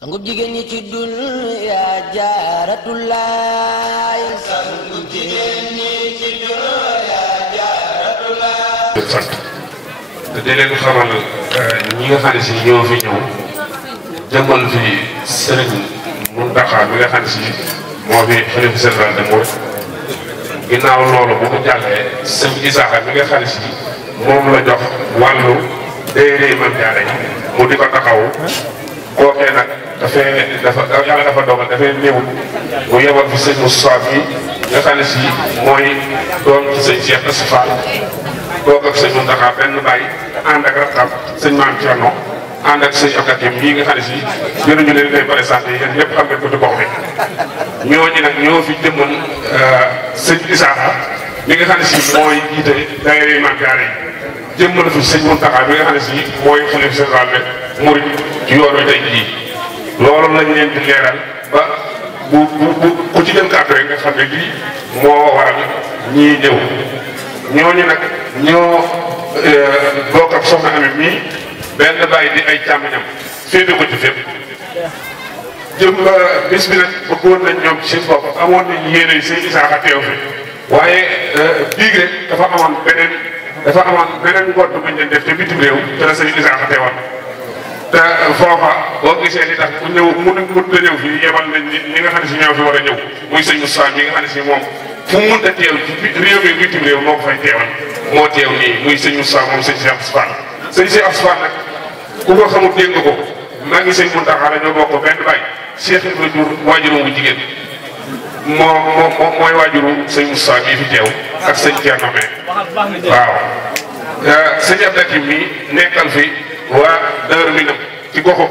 sangub jigéen ñi ci dunya Jaaratullaay sangub jigéen ñi ci dunya Jaaratullaay sant te di leen xamal ñi nga xam ne si ñoo fi ñëw jëmmal fi sëriñ Muntaxa mi nga xam ne si moo fi xalifa général de Mouride ginnaaw loolu bu mu jàllee sëñ Isaaxa mi nga xam ne si moom la jox wàllu déere Maam Jaara yi mu di ko taxaw kookee nag yàlla dafa dogal dafay néew mu yebal fi sëñ Moussa bi nga xam ne si mooy doom ci sëñ Cheikh Assa Fall toog ak sëñ Muntaxa benn bàyyi ànd ak rakkam sëñ Maam Thierno ànd ak sëñ Okatim bii nga xam ne si jëruñu leen koy présenté yéen ñëpp xam ngeen ko ci gox bi ñooñu nag ñoo fi jëmmal sëñ Isaaxa mi nga xam ne si mooy jiite daayira Maam Jaara yi jëmmal fi sëñ Muntaxa mi nga xam ne si mooy xalifa général de Mouride ci yoon wi tey jii loolu lañ leen di leeral ba bu ku ci jël kàddu rek nga xam ne lii moo waral ñii ñëw ñooñu nag ñoo bokk ak soxna Ami mii benn bàyyi di ay càmmiñam féete ko ci fépp jëm bis bi nag bëggoon nañ ñoom ci seen bopp amoon nañ yéene seen Isaaxa teew fi waaye biig rek dafa amoon beneen ngoot bu ñu leen def te bitim réew te la seen Isaaxa teewal te foofa boo gisee li tax ku ñëw mënut a ñëw fii yebal nañ ñi nga xam ne si ñoo fi war a ñëw muy sëñ Moussa mi nga xam ne si moom fu mu mënta teew ci réew mi bitim réew moo ko fay teewal moo teew nii muy sëñ Moussa moom sëñ Cheikh Assa Fall sëñ Cheikh Assa Fall nag ku ko xamul dégg ko maa ngi sëñ Muntaxa la ñoo bokk benn baay Cheikh Ibrahima jur waajuram bu jigéen mooy waajuru sëñ Moussa mii fi teew ak sëñ Thierno Mé waaw sëñ Abdakim mi nekkal fi waa Daaru Minam ci goxu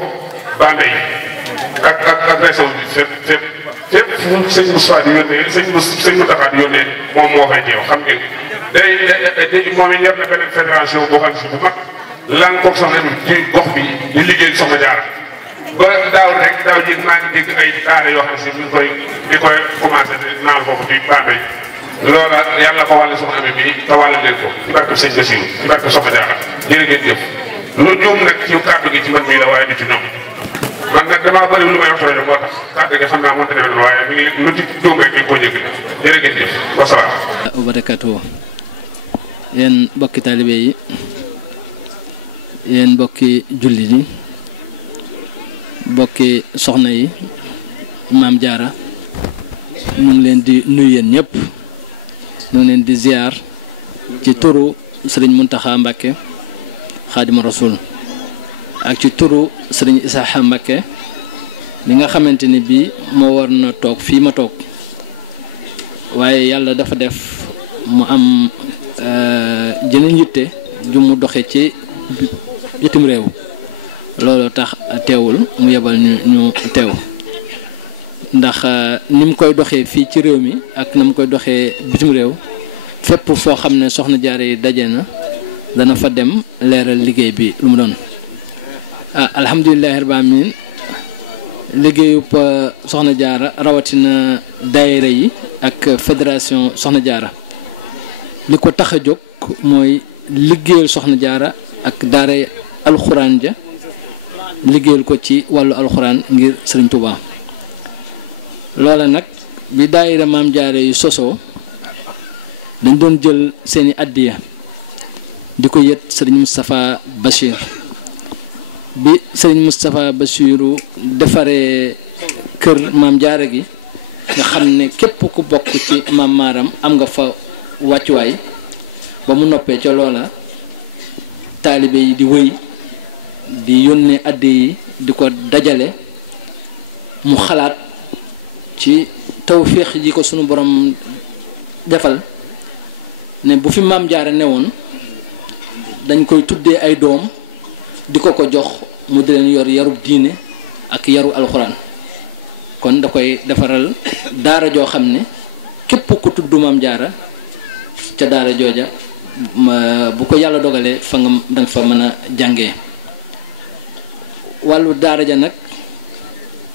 Bambey ak réseau bi fépp fu sëñ Moussa di yónnee sëñ Muntaxa di yónnee moom moo fay teew xam ngeen day moom it yor na beneen fédération boo xam ne si bu mag lan ko soxna ci gox bi di liggéey Soxna Jaara ba daaw ji maa ngi dégg ay daara yoo xam ne si ñu di koy commencé naan foofu ci Bambey loola yàlla ko wàllu soxna Ami bi te wàllu leen ko ci barke sëñ Bassirou ci barke Soxna Jaara jërë ngeen jëf lu juum nag ci kàddu gi ci man mii la waaye du ci ñoom man nag damaa bëri lu may wax rajo moo tax kàddu gi xam naa mënta demee noonu waaye mi ngi lu ci juum rek ñu ko jéggi jërë ngeen jëf wasalaam wa barakatuh yéen mbokki taalibe yi yéen mbokki jullit yi mbokki soxna yi Maam Jaara ñu ngi leen di nuyu yéen ñëpp ñu ngi leen di ziar ci turu Sëriñ Muntaxa Mbàkke Xaadimu Rasuul ak ci turu Sëriñ Isaaxa Mbàkke li nga xamante ni bii moo war na toog fii ma toog waaye yàlla dafa def mu am jëneen yitte ju mu doxe ci bitim réew loolu tax teewul mu yebal ñu teew ndax ni mu koy doxee fii ci réew mi ak na mu koy doxee bitim réew fépp foo xam ne Soxna Jaara yi daje na dana fa dem leeral liggéey bi lu mu doon alhamdulilahi rabbil alamin liggéeyub Soxna Jaara rawatina daayira yi ak fédération Soxna Jaara li ko tax a jóg mooy liggéeyal Soxna Jaara ak daara alxuraan ja liggéeyal ko ci wàllu alxuraan ngir Sëriñ Tuubaa loola nag bi daayira Maam Jaara yu sosoo dañ doon jël seeni addiya di ko yët Sëriñ Moustapha Bachir bi Sëriñ Moustapha Bachiru defaree kër Maam Jaara gi nga xam ne képp ku bokk ci Maam Maaram am nga fa wàccuwaay ba mu noppee ca loola taalibe yi di wëy di yónnee addi yi di ko dajale mu xalaat ci tawféex ji ko sunu borom defal ne bu fi Maam Jaara newoon dañ koy tuddee ay doom di ko jox mu di leen yor yarub diine ak yaru alxuraan kon da koy defaral daara joo xam ne képp ku tudd Maam Jaara ca daara jooja bu ko yàlla dogalee fa nga danga fa mën a jàngee wàllu daara ja nag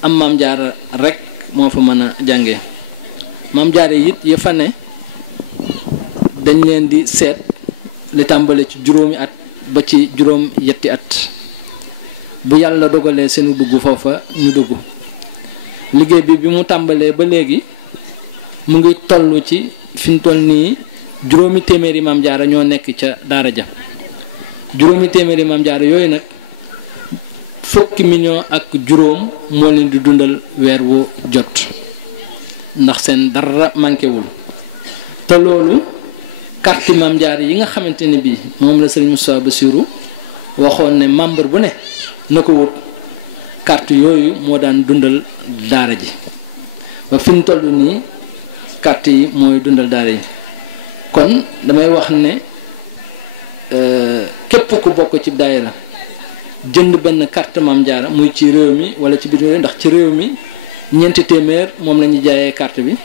am Maam Jaara rek moo fa mën a jàngee Maam Jaara it ya fa ne dañ leen di seet li tàmbale ci juróomi at ba ci juróom yetti at bu yàlla dogalee seenu dugg foofa ñu dugg liggéey bi mu tàmbalee ba léegi mu ngi toll ci fi mu toll nii juróomi téeméeri maam jaara ñoo nekk ca daara ja juróomi téeméeri maam jaara yooyu nag fukki million ak juróom moo leen di dundal weer wu jot ndax seen dara manqué wul te loolu carte maam jaara yi nga xamante ne bii moom la Serigne Moustapha Bassirou waxoon ne membre bu ne na ko wut carte yooyu moo daan dundal daara ji ba fi mu toll nii carte yi mooy dundal daara yi kon damay wax ne képp ku bokk ci daayira jënd benn carte maam jaara muy ci réew mi wala ci biir réew ndax ci réew mi ñeenti téeméer moom la ñuy jaayee carte bi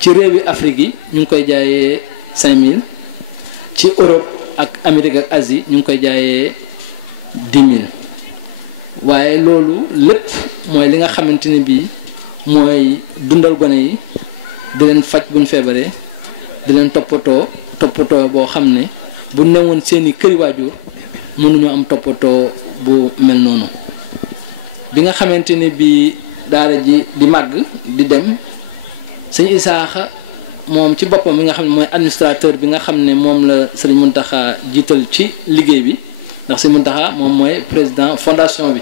ci réewi Afrique yi ñu ngi koy jaayee 5000 ci Europe ak Amérique ak Asie ñu ngi koy jaayee 10 000 waaye loolu lépp mooy li nga xamante ne bii mooy dundal gone yi di leen faj buñ feebaree di leen toppatoo boo xam ne bu newoon seeni këri waajur mënuñoo am toppatoo bu mel noonu bi nga xamante ne bii daara ji di màgg di dem sëñ Isaaxa moom ci boppam mi nga xam ne mooy administrateur bi nga xam ne moom la sëriñ Muntaxa jiital ci liggéey bi ndax sëriñ Muntaxa moom mooy président fondation bi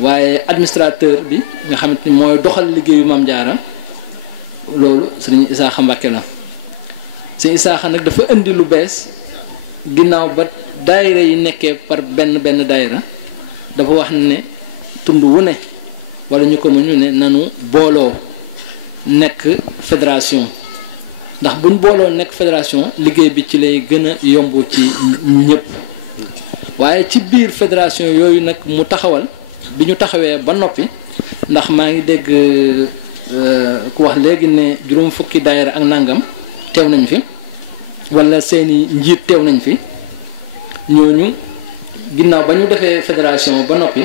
waaye administrateur bi nga xamante ni mooy doxal liggéeyu Maam Jaara loolu sëriñ Isaaxa Mbàkke la sëriñ Isaaxa nag dafa indi lu bees ginnaaw ba daayira yi nekkee par benn daayira dafa wax ne tund wu ne wala ñu ko mën ñu ne nanu booloo nekk fédération ndax buñ booloo nekk fédération liggéey bi ci lay gën a yomb ci ñëpp waaye ci biir fédération yooyu nag mu taxawal bi ñu taxawee ba noppi ndax maa ngi dégg ku wax léegi ne juróom fukki daayira ak nangam teew nañ fi wala seeni njiit teew nañ fi ñooñu ginnaaw ba ñu defee fédération ba noppi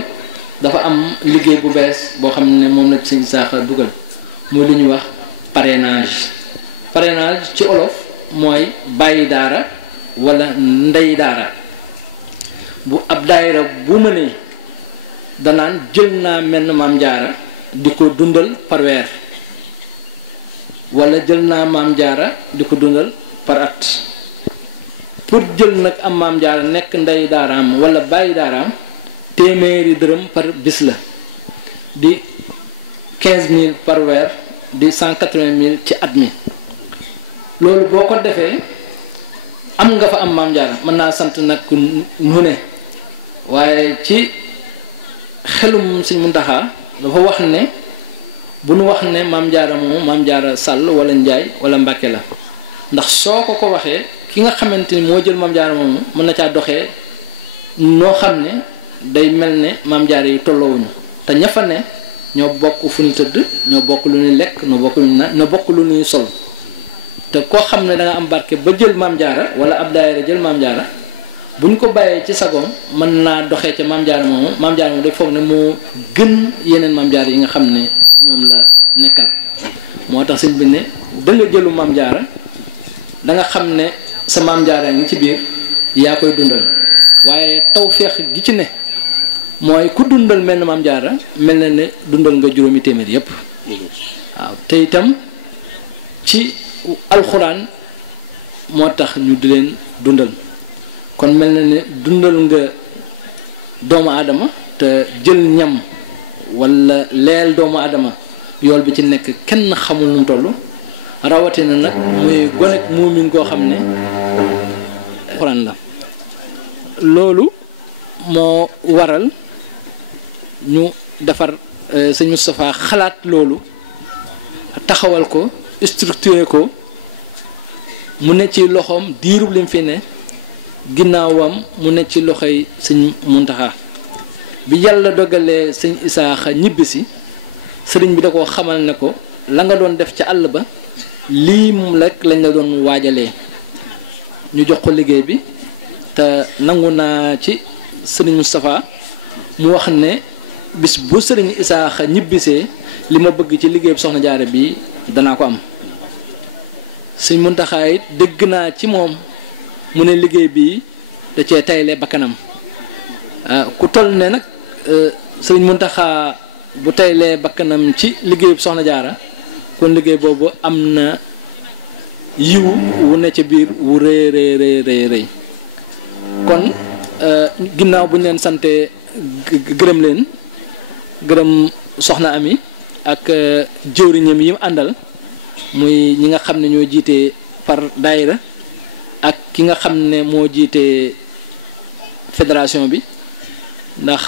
dafa am liggéey bu bees boo xam ne moom la sëñ Isaaxa dugal muy lu ñuy wax parrainage ci olof mooy bàyyi daara wala ndey daara bu ab daayira bu mënee danaan jël naa menn Maam Jaara di ko dundal par weer wala jël naa Maam Jaara di ko dundal par at pour jël nag am Maam Jaara nekk ndey daaraam wala bàyyi daaraam téeméeri dërëm par bis la di 15000 par weer di 180000 ci at mi loolu boo ko defee am nga fa am Maam Jaara mën naa sant nag nu ne waaye ci xelum Sëñ Muntaxa dafa wax ne bu nu wax ne Maam Jaara moomu Maam Jaara Sàll wala Njaay wala Mbàkke la ndax soo ko waxee ki nga xamante ni moo jël Maam Jaara moomu mën na caa doxee noo xam ne day mel ne Maam Jaara yi tolloowuñu te ña fa ne ñoo bokk fu ñu tëdd ñoo bokk lu ñuy lekk ñoo bokk lu ñuy naan ñoo bokk lu ñuy sol te koo xam ne da nga am barke ba jël Maam Jaara wala ab daayira jël Maam Jaara bu ñu ko bàyyee ci sagoom mën naa doxee ca Maam Jaara moomu Maam Jaara moomu day foog ne moo gën yeneen Maam Jaara yi nga xam ne ñoom la nekkal moo tax sëñ bi ne da nga jëlu Maam Jaara da nga xam ne sa Maam Jaara ngi ci biir yaa koy dundal waaye tawfeex gi ci ne mooy ku dundal mel na Maam Jaara mel na ne dundal nga juróomi téeméer yépp waaw te itam ci alxuraan moo tax ñu di leen dundal kon mel na ne dundal nga doomu aadama te jël ñam walla leel doomu aadama yool bi ci nekk kenn xamul nu mu toll rawatina nag muy gonek muumin koo xam ne alxuraan la loolu moo waral ñu defar sëñ Moustapha xalaat loolu taxawal ko structuré ko mu ne ci loxoom diirub lim fi ne ginnaawam mu ne ci loxoy sëñ Muntaxa bi yàlla dogalee sëñ Isaaxa ñibbisi sëriñ bi da koo xamal ne ko la nga doon def ca àll ba lii moom rek lañ la doon waajalee ñu jox ko liggéey bi te nangu naa ci sëriñ Moustapha mu wax ne bis bu sëriñ Isaaxa ñibbisee li ma bëgg ci liggéey bi soxna Jaara bi danaa ko am sëñ Muntaxa it dégg naa ci moom mu ne liggéey bi da cee tayle bakkanam ku toll ne nag sëriñ Muntaxa bu taylee bakkanam ci liggéeyub soxna jaara kon liggéey boobu am na yiw wu ne ca biir wu rëy rëy kon ginnaaw bu ñu leen sante gërëm leen gërëm soxna Ami ak jëwriñam yi mu àndal muy ñi nga xam ne ñoo jiite par daayira ak ki nga xam ne moo jiite fédération bi ndax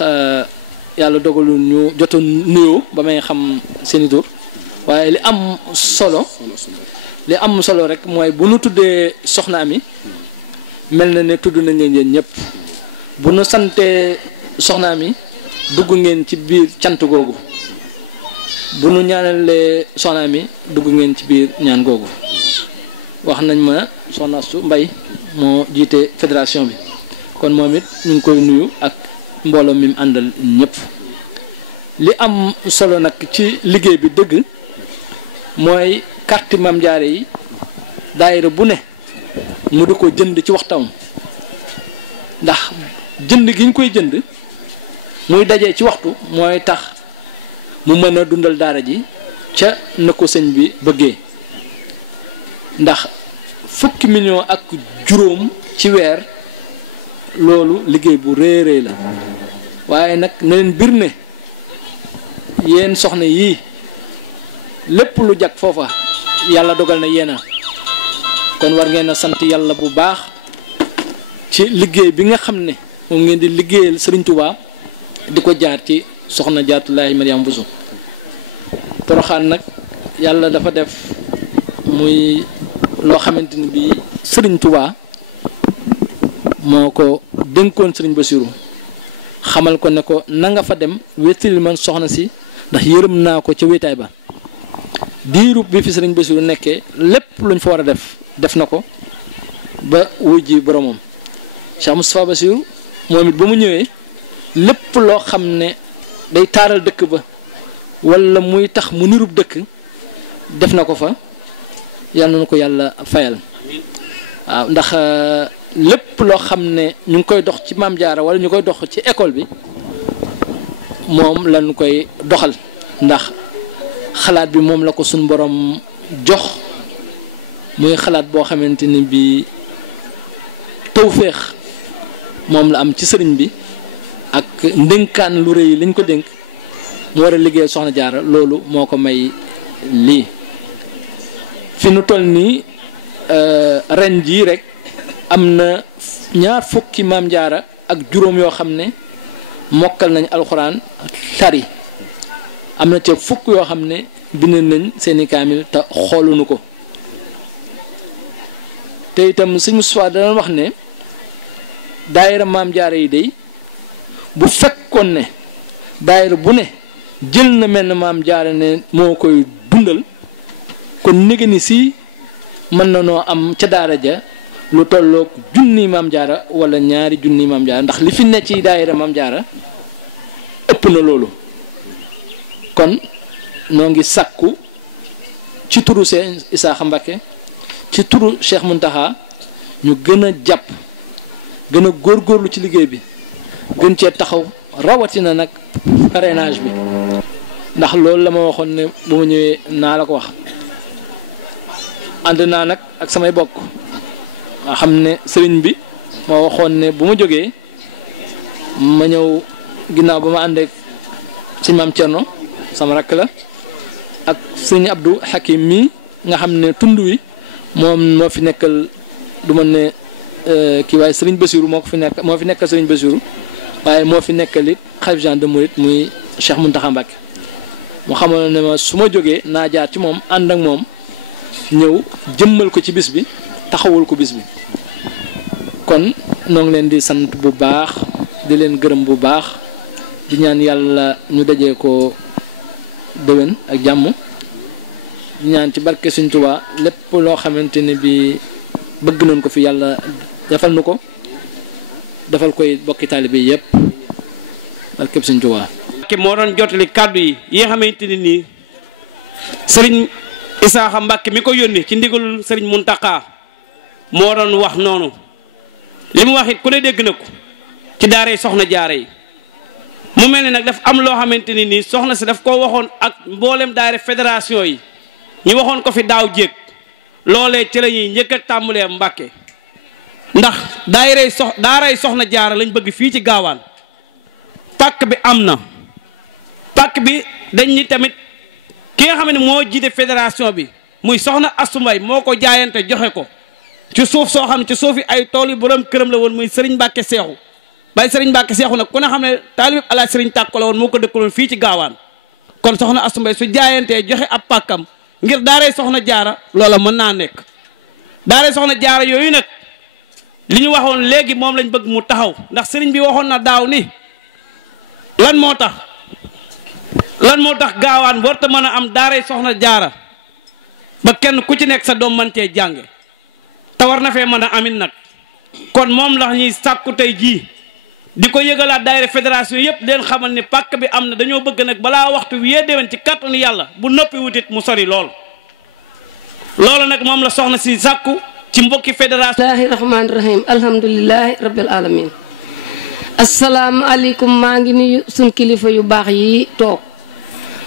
yàlla dogalul ñu jotoon nuyoo ba may xam seeni tur waaye li am solo rek mooy bu nu tuddee soxna Ami mel na ne tudd nañ leen yéen ñëpp bu nu santee soxna Ami dugg ngeen ci biir cant googu bu nu ñaanalee soxna Ami dugg ngeen ci biir ñaan googu wax nañ ma soxna su Mbay moo jiite fédération bi kon moom it ñu ngi koy nuyu ak mbooloo mi mu àndal ñëpp li am solo nag ci liggéey bi dëgg mooy carte Maam Jaara yi daayira bu ne mu di ko jënd ci waxtam ndax jënd gi ñu koy jënd muy dajee ci waxtu mooy tax mu mën a dundal daara ji ca na ko sëñ bi bëggee ndax 10 millions ak juróom ci weer loolu liggéey bu réy la waaye nag na leen bir ne yéen soxna yii lépp lu jag foofa yàlla dogal na yéena kon war ngeen a sant yàlla bu baax ci liggéey bi nga xam ne moom ngeen di liggéeyal Sëriñ Tuubaa di ko jaar ci soxna Jaaratullaahi Mariama Bousso Poroxaan nag yàlla dafa def muy loo xamante ni bii Sëriñ Tuubaa moo ko dénkoon Sëriñ Basiru xamal ko ne ko na nga fa dem wéttali man soxna si ndax yërëm naa ko ca wéetaay ba diirub bi fi Sëriñ Basiru nekkee lépp luñ fa war a def na ko ba wuy ji boromam Cheikh Moustapha Basiru moom it ba mu ñëwee lépp loo xam ne day taaral dëkk ba wala muy tax mu nirub dëkk def na ko fa yàlla na ko yàlla fayal waaw ndax lépp loo xam ne ñu ngi koy dox ci Maam Jaara wala ñu koy dox ci école bi moom lañu koy doxal ndax xalaat bi moom la ko suñ borom jox muy xalaat boo xamante ni bi tawféex moom la am ci sëriñ bi ak ndénkaan lu rëy liñ ko dénk mu war a liggéey soxna Jaara loolu moo ko may lii fi nu toll nii ren jii rek am na 20 Maam Jaara ak juróom yoo xam ne mokkal nañ alxuraan tari am na ca 10 yoo xam ne bind nañ seeni kaamil te xooluñu ko te itam Sëñ Mustafaa dana wax ne daayira Maam Jaara yi day bu fekkoon ne daayira bu ne jël na mel ne Maam Jaara ne moo koy dundal kon néega ni si mën na noo am ca daara ja lu tolloog 1,000 Maam Jaara wala 2,000 Maam Jaara ndax li fi ne ci daayira Maam Jaara ëpp na loolu kon noo ngi sàkku ci turu Sëñ Isaaxa Mbakke ci turu Cheikh Muntaxa ñu gën a jàpp gën a góorgóorlu ci liggéey bi gën cee taxaw rawatina nag parrainage bi ndax loolu la ma waxoon ne bu ma ñëwee naa la ko wax ànd naa nag ak samay bokk nga xam ne sëriñ bi moo waxoon ne bu ma jógee ma ñëw ginnaaw ba ma ànd ak sëñ Maam Cerno sama rakk la ak sëñ Abdou Hakim mii nga xam ne tund wi moom moo fi nekkal du ma ne kii waaye sëriñ Basiru moo fi nekkal sëriñ Basiru waaye moo fi nekkal it xalif général des mourides muy Cheikh Mountakha Mbacké mu xamoon ne ma su ma jógee naa jaar ci moom ànd ak moom ñëw jëmmal ko ci bis bi taxawul ko bis bi kon noo ngi leen di sant bu baax di leen gërëm bu baax di ñaan yàlla ñu dajee ko déwén ak jàmm di ñaan ci barke Sëñ Tuubaa lépp loo xamante ne bi bëgg nañ ko fi yàlla defal nu ko defal koy bokki taalibe yépp barke Sëñ Tuubaa moo doon jotali kàddu yi nga xamante ne nii sëriñ Isaaxa Mbàkke mi ko yónni ci ndigalul sëriñ Muntaxa moo doon wax noonu li mu wax it ku ne dégg na ko ci daara yi soxna jaara yi mu mel ni nag daf am loo xamante ni nii soxna si daf ko waxoon ak mboolem daayira fédération yi ñu waxoon ko fi daaw jéeg loolee ci la ñuy njëkk a tàmbalee Mbàkke ndax daaray soxna jaara lañ bëgg fii ci gaawaan pàkk bi am na pàkk bi dañ ni tamit ki nga xam ne moo jiite fédération bi muy soxna Astu Mbay moo ko jaayante joxe ko ci suuf soo xam ne ci suufi ay tool yu borom këram la woon muy Sëriñ Mbàkke Seexu Baye Sëriñ Mbàkke Seexu nag ku ne xam ne taalib Alaaji Sëriñ Tàkko la woon moo ko dëkkaloon fii ci gaawaan kon soxna Astu Mbay su jaayantee joxe ab pàkkam ngir daaray soxna jaara loola mën naa nekk daaray soxna jaara yooyu nag li ñu waxoon léegi moom lañ bëgg mu taxaw ndax sëriñ bi waxoon na daaw ni lan moo tax gaawaan warta mën a am daaray soxna jaara ba kenn ku ci nekk sa doom mën cee jànge te war na fee mën a amit nag kon moom la ñuy sàkku tey jii di ko yëgalaat daayira fédération yëpp leen xamal ni pàkk bi am na dañoo bëgg nag balaa waxtu wi yee déwén ci kàttanu yàlla bu noppi wutit mu sori lool loolu nag moom la soxna si sàkku ci mbokki fédération. bismillahi rahmaani rahim alhamdulilahi rabbil alamin asalaamaaleykum maa ngi nuyu suñ kilifa yu baax yi toog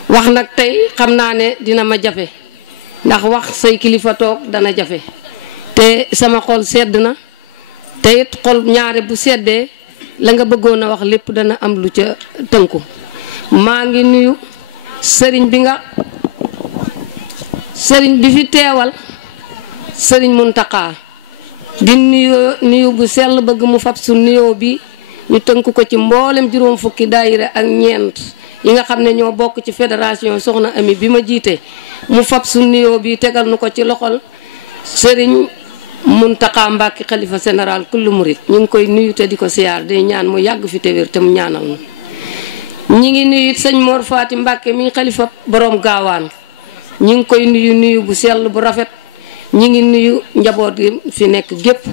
wax nag tey xam naa ne dina ma jafe ndax wax say kilifa toog dana jafe te sama xol sedd na te it xol ñaare bu seddee la nga bëggoon a wax lépp dana am lu ca tënku maa ngi nuyu sëriñ bi fi teewal sëriñ Muntaxa di nuyu bu sell bëgg mu fab su nuyoo bi ñu tënk ko ci mboolem juróom fukki daayira ak ñeent yi nga xam ne ñoo bokk ci fédération soxna Ami bi ma jiite mu fab su nuyoo bi tegal nu ko ci loxol sëriñ Muntaxa Mbàkke xalifa général kullu murit ñu ngi koy nuyu te di ko siyaar day ñaan mu yàgg fi te wér te mu ñaanal nu ñi ngi nuyu sëñ Mor Faati Mbàkke mi xalifa borom gaawaan ñi ngi koy nuyu bu sell bu rafet ñi ngi nuyu njaboot gi fi nekk gépp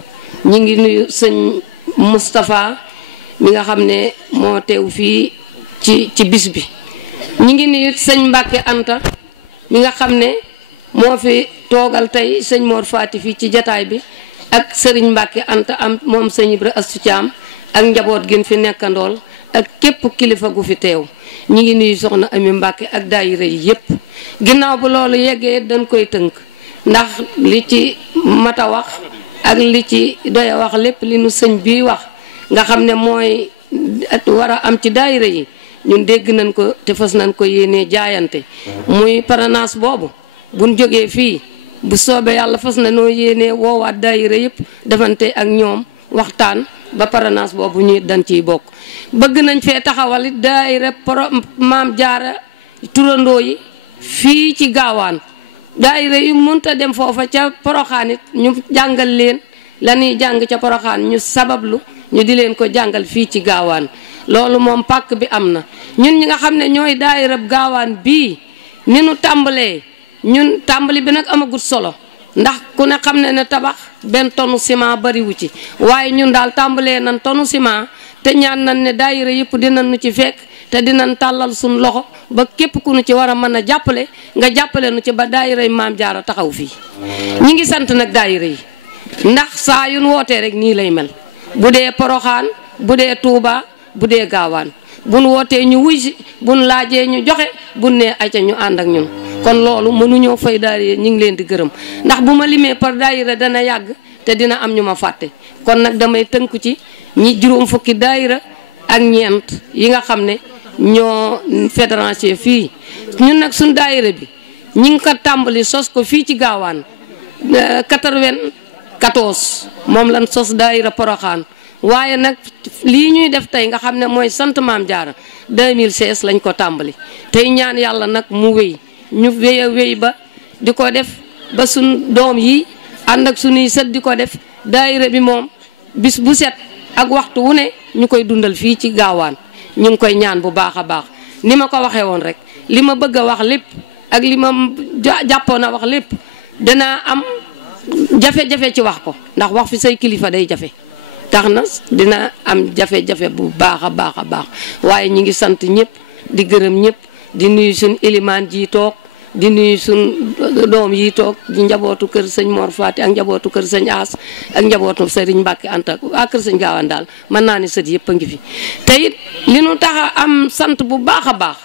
ñi ngi nuyu sëñ Moustapha mi nga xam ne moo teew fii ci bis bi ñi ngi nuyu sëñ Mbàkke Anta mi nga xam ne moo fi toogal tey sëñ Mor Faati fii ci jataay bi ak sëriñ Mbàkke Anta am moom sëñ Ibra Astu Caam ak njaboot gin fi nekkandool ak képp kilifa gu fi teew ñi ngi nuyu soxna Ami Mbàkke ak daayira yi yépp ginnaaw bu loolu yeggee dañ koy tënk ndax li ci mata wax ak li ci doy a wax lépp li nu sëñ bi wax nga xam ne mooy war a am ci daayira yi ñun dégg nañ ko te fas nañ ko yéenee jaayante muy parrainage boobu buñ jógee fii bu soobee yàlla fas na noo yéenee woowaat daayira yëpp defante ak ñoom waxtaan ba parrainage boobu ñuy dañ ciy bokk bëgg nañ fee taxawalit daayira maam jaara turandoo yi fii ci gaawaan daayira yu mënta dem foofa ca poroxaan it ñu jàngal leen la ñuy jàng ca poroxaan ñu sabablu ñu di leen ko jàngal fii ci gaawaan loolu moom pàkk bi am na ñun ñi nga xam ne ñooy daayira gaawaan bii ni nu tàmbalee ñun tàmbali bi nag amagut solo ndax ku ne xam ne tabax benn tonu ciment bariwu ci waaye ñun daal tàmbalee nan tonu ciment te ñaan nañ ne daayira yëpp dinañ nu ci fekk te dinañ tàllal suñ loxo ba képp ku nu ci war a mën a jàppale nga jàppale nu ci ba daayira yi maam jaara taxaw fii ñi ngi sant nag daayira yi ndax saa yun wootee rek nii lay mel bu dee poroxaan bu dee tuuba bu dee gaawaan buñ wootee ñu wuy si buñ laajee ñu joxe buñ nee ayca ñu ànd ak ñun kon loolu mënuñoo fay daayira ñu ngi leen di gërëm ndax bu ma limee par daayira dana yàgg te dina am ñu ma fàtte kon nag damay tënku ci ñi juróom fukki daayira ak ñeent yi nga xam ne ñoo fédération fii ñun nag suñ daayira bi ñi ngi ko tàmbali sos ko fii ci gaawaan 94 moom lan sos daayira poroxaan waaye nag lii ñuy def tey nga xam ne mooy sant maam jaara 2016 lañ ko tàmbali tey ñaan yàlla nag mu wéy ñu wéy a wéy ba di ko def ba suñ doom yi ànd ak suñuy sët di ko def daayira bi moom bis bu set ak waxtu wu ne ñu koy dundal fii ci gaawaan ñu ngi koy ñaan bu baax a baax ni ma ko waxee woon rek li ma bëgg a wax lépp ak li ma jàppoon a wax lépp danaa am jafe-jafe ci wax ko ndax wax fi say kilifa day jafe tax na dina am jafe-jafe bu baax a baax a baax waaye ñi ngi sant ñëpp di gërëm ñëpp di nuyu suñ ilimaan ji toog di nuyu sun doom yi toog di njabootu kër sëñ Mor Fati ak njabootu kër sëñ As ak njabootu sëriñ Mbàkke Anta ak kër sëñ Gaawaan daal mën naa ni sët yëpp a ngi fi te it li nu tax a am sant bu baax a baax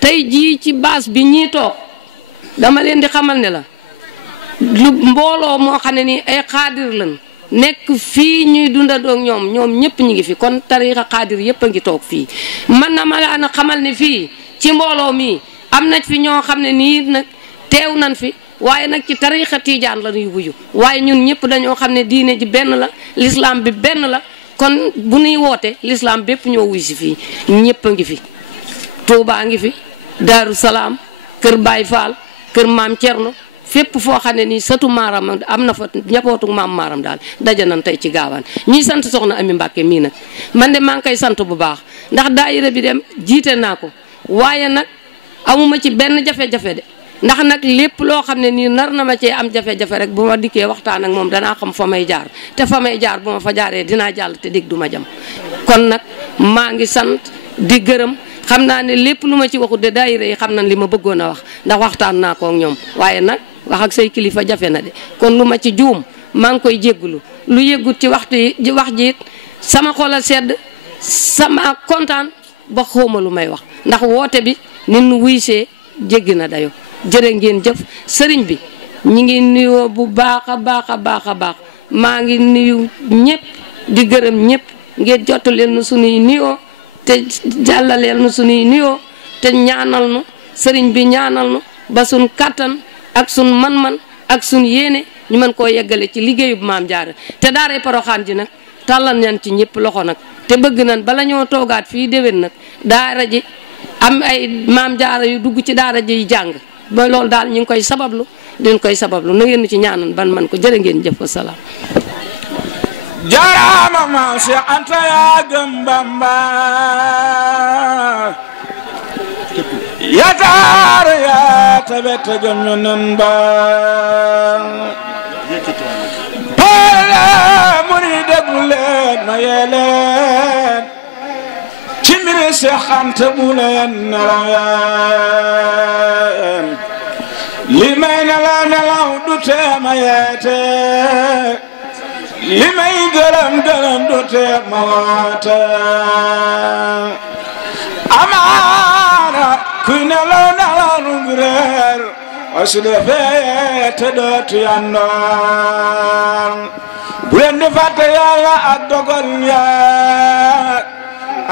tey jii ci baas bi ñii toog dama leen di xamal ne la lu mbooloo moo xam ne nii ay xaadir lañ nekk fii ñuy dundandoo ak ñoom ñëpp ñu ngi fi kon tariixa xaadir yëpp a ngi toog fii man na ma la xamal ne fii ci mbooloo mi am na fi ñoo xam ne nii nag teew nañ fi waaye nag ci tariixa tiijaan la ñuy wuyu waaye ñun ñëpp dañoo xam ne diine ji benn la l'islam bi benn la kon bu ñuy woote l'islam bépp ñoo wuy si fii ñëpp a ngi fi Tuubaa ngi fi Daaru Salaam kër Baay Faal kër Maam Cerno fépp foo xam ne nii sëtu maaram am na fa njabootu maam maaram daal daje nañ tey ci gaawaan ñuy sant soxna Ami Mbàkke mii nag man de maa ngi koy sant bu baax ndax daayira bi dem jiite naa ko waaye nag amuma ci benn jafe-jafe de ndax nag lépp loo xam ne nii nar na ma cee am jafe-jafe rek bu ma dikkee waxtaan ak moom danaa xam fa may jaar te fa may jaar bu ma fa jaaree dinaa jàll te dégg du ma jam kon nag maa ngi sant di gërëm xam naa ne lépp lu ma ci waxut de daayira yi xam nañ li ma bëggoon a wax ndax waxtaan naa ko ak ñoom waaye nag wax ak say kilifa jafe na de kon lu ma ci juum maa ngi koy jéggulu lu yëggut ci waxtu yi wax ji it sama xol a sedd sama kontaan ba xawma lu may wax ndax woote bi nit nu wuysee jéggi na dayo jërë ngeen jëf sëriñ bi ñi ngi nuyoo bu baax a baax a baax a baax maa ngi nuyu ñëpp di gërëm ñëpp ngeen jottaleel nu sunuy nuyoo te jàllaleel nu sunuy nuyoo te ñaanal nu sëriñ bi ñaanal nu ba sun kattan ak sun man-man ak sun yéene ñu mën koo yeggale ci liggéeyub maam Jaara te daaray Poroxaan ji nag tàllal ñan ci ñëpp loxo nag te bëgg nañ bala ñoo toogaat fii déwén nag daara ji am ay maam Jaara yu dugg ci daara ji jàng ba loolu daal ñu ngi koy sabablu din koy sabablu na ngeen ci ñaanal ban man ko jërë ngeen jëf wasalaam jaaraama maam Cheikh Anta yaa gëm Bamba yataar yaa tabet gëm ñu nan ba pala muri déglu leen ma yee leen ci mbiri Cheikh Anta bu leen nelaween li may nelaw du tee ma yeete li may gërëm du tee ma waate amaana kuy nelaw nu reer wasu defee te dootu yandoor bu leen di fàtte Yàlla ak dogal yaa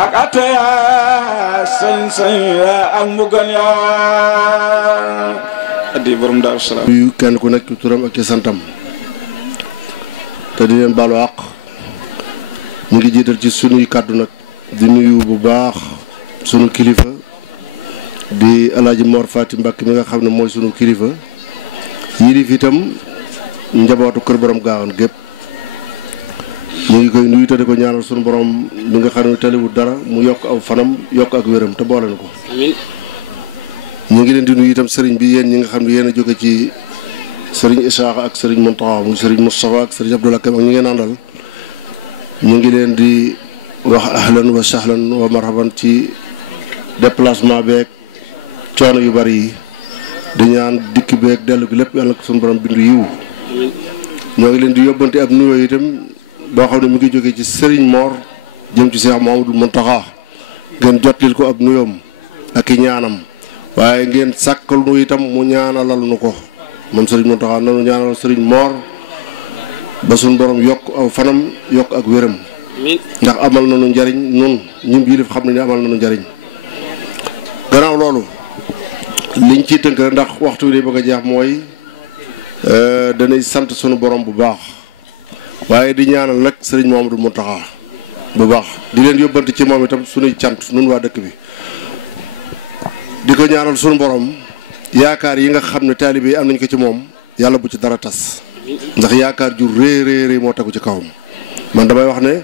ak atte yaa sañ-sañ yaa ak mbugal yaa addi borom Daaru Salaam nuyu kenn ku nekk turam ak ci santam te di leen baalu àq ñu ngi jiital ci sunuy kàddu nag di nuyu bu baax sunu kilifa di Alaaji Mor Fati Mbàkke mi nga xam ne mooy sunu kilifa yilif itam njabootu kër borom Gaawaan gépp ñu ngi koy nuyu te di ko ñaanal sunu borom bi nga xam ne taliwul dara mu yokk aw fanam yokk ak wéram te boole na ko amiin ñu ngi leen di nuyu itam sëriñ bi yéen ñi nga xam ne yéen a jóge ci sëriñ Isaaxa ak sëriñ Muntaxa muy sëriñ Moustapha ak sëriñ Abdoulaye Kam ak ñi ngeen àndal ñu ngi leen di wax ahlan wa sahlan wa marhaban ci déplacement beeg coono yu bari yi di ñaan dikk beeg dellu gi lépp yàlla ko suñu borom bindu yiw ñoo ngi leen di yóbbante ab nuyoo itam boo xam ne mu ngi jóge ci sëriñ Mor jëm ci Cheikh Mahamadou Muntaxa ngeen jotlil ko ab nuyoom ak i ñaanam waaye ngeen sàkkal nu itam mu ñaanalal nu ko moom sëriñ Muntaxa nanu ñaanal sëriñ Mor ba suñ borom yokk aw fanam yokk ak wéram ndax amal nañu njariñ nun ñun yilif xam ne ni amal nañu njariñ gannaaw loolu liñ ciy tënk rek ndax waxtu wi day bëgg a jeex mooy danay sant sunu borom bu baax waaye di ñaanal nag sëriñ Mamadou Muntaxa bu baax di leen yóbbante ci moom itam sunuy cant nun waa dëkk bi di ko ñaanal sunu borom yaakaar yi nga xam ne taalibe yi am nañ ko ci moom yàlla bu ci dara tas ndax yaakaar ju réy moo tegu ci kawam man damay wax ne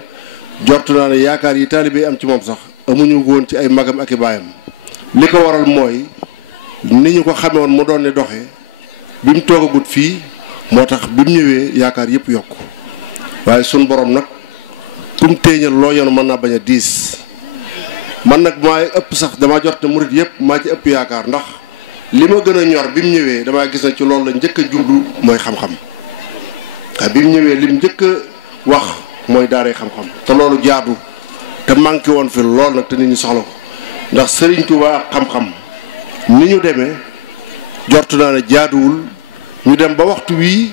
jortu naa ne yaakaar yi taalibe yi am ci moom sax amuñu woon ci ay magam ak i baayam li ko waral mooy ni ñu ko xamee woon mu doon ne doxe bi mu toogagut fii moo tax bi mu ñëwee yaakaar yëpp yokk waaye sunu borom nag kum téeñal loo yoonu mën naa bañ a diis man nag maay ëpp sax dama jot ne murit yëpp maa ci ëpp yaakaar ndax li ma gën a ñor bi mu ñëwee damaa gis na ci loolu la njëkk a jublu mooy xam-xam waaye bi mu ñëwee lim njëkk a wax mooy daaray xam-xam te loolu jaadu te manqué woon fi lool nag te nit ñi soxla ko ndax Serigne Touba ak xam-xam ni ñu demee jortu naa ne jaaduwul ñu dem ba waxtu wii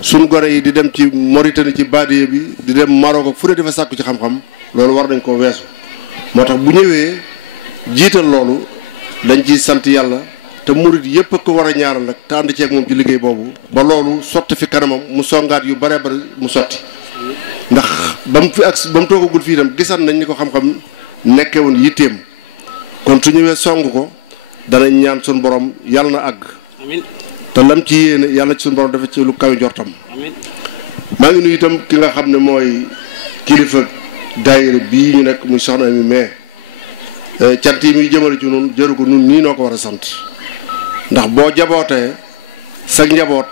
suñ gone yi di dem ci Mauritanie ci Badiye bi di dem Maroc ak fu ne dafa sàkku ci xam-xam loolu war nañ koo weesu moo tax bu ñëwee jiital loolu dañ ciy sant yàlla te murit yëpp a ko war a ñaaral nag te ànd ceeg moom ci liggéey boobu ba loolu sotti fi kanamam mu songaat yu bare bare mu sotti ndax ba mu toogagul fii itam gisan nañ ni ko xam-xam nekke woon yitteem kon su ñëwee song ko danañ ñaan suñu borom yàlla na àgg te lam ci yéene yàlla ci suñu borom dafa ci lu kaw njortam maa ngi nuyu itam ki nga xam ne mooy kilifa daayira bii ñu nekk muy soxna mi mais cant yi muy jëmale ci nun jëru ko nun nii noo ko war a sant ndax boo jabootee sa njaboot